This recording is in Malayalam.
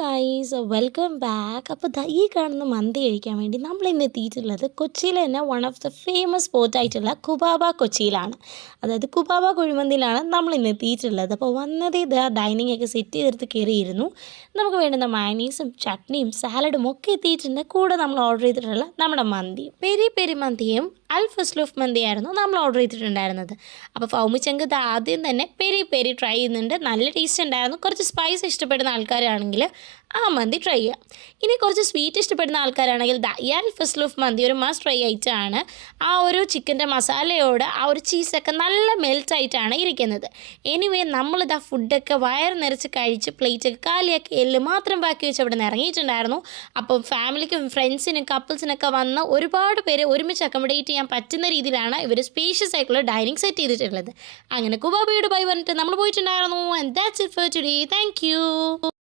Guys welcome back. അപ്പോൾ ഈ കാണുന്ന മന്തി കഴിക്കാൻ വേണ്ടി നമ്മൾ ഇന്ന് എത്തിയിട്ടുള്ളത് കൊച്ചിയിലെ തന്നെ one of the famous spot ആയിട്ടുള്ള കുബാബ കൊച്ചിയിലാണ്. അതായത് കുബാബ കുഴിമന്തിയിലാണ് നമ്മൾ ഇന്ന് എത്തിയിട്ടുള്ളത്. അപ്പോൾ വന്നത് ഇത് ഡൈനിങ് ഒക്കെ സെറ്റ് ചെയ്തെടുത്ത് കയറിയിരുന്നു. നമുക്ക് വേണ്ടുന്ന മയണീസും ചട്നിയും സാലഡും ഒക്കെ എത്തിയിട്ടുണ്ട്. കൂടെ നമ്മൾ ഓർഡർ ചെയ്തിട്ടുള്ള നമ്മുടെ മന്തി പെരി പെരി മന്തിയും അൽഫസ്ലൂഫ് മന്തിയായിരുന്നു നമ്മൾ ഓർഡർ ചെയ്തിട്ടുണ്ടായിരുന്നത്. അപ്പോൾ ഫൗമിച്ചങ്ക് ഇത് ആദ്യം തന്നെ പെരി പെരി ട്രൈ ചെയ്യുന്നുണ്ട്. നല്ല ടേസ്റ്റ് ഉണ്ടായിരുന്നു. കുറച്ച് സ്പൈസ് ഇഷ്ടപ്പെടുന്ന ആൾക്കാരാണെങ്കിൽ ആ മന്തി ട്രൈ ചെയ്യാം. ഇനി കുറച്ച് സ്വീറ്റ് ഇഷ്ടപ്പെടുന്ന ആൾക്കാരാണെങ്കിൽ ഈ അൽഫസ്ലൂഫ് മന്തി ഒരു മസ്റ്റ് ട്രൈ ആയിട്ടാണ്. ആ ഒരു ചിക്കൻ്റെ മസാലയോട് ആ ഒരു ചീസൊക്കെ നല്ല മെൽറ്റായിട്ടാണ് ഇരിക്കുന്നത്. എനിവേ നമ്മളിതാ ഫുഡൊക്കെ വയർ നിറച്ച് കഴിച്ച് പ്ലേറ്റൊക്കെ കാലിയാക്കി എല്ല് മാത്രം ബാക്കി വെച്ച് അവിടെ നിന്ന് ഇറങ്ങിയിട്ടുണ്ടായിരുന്നു. അപ്പം ഫാമിലിക്കും ഫ്രണ്ട്സിനും കപ്പിൾസിനൊക്കെ വന്ന് ഒരുപാട് പേര് ഒരുമിച്ച് അക്കോമഡേറ്റ് ചെയ്യാൻ പറ്റുന്ന രീതിയിലാണ് ഇവർ സ്പേഷ്യസ് ആയിട്ടുള്ള ഡൈനിങ് സെറ്റ് ചെയ്തിട്ടുള്ളത്. അങ്ങനെ കുബാബയുടെ ബൈ പറഞ്ഞിട്ട് നമ്മൾ പോയിട്ടുണ്ടായിരുന്നു. And that's it for today. Thank you.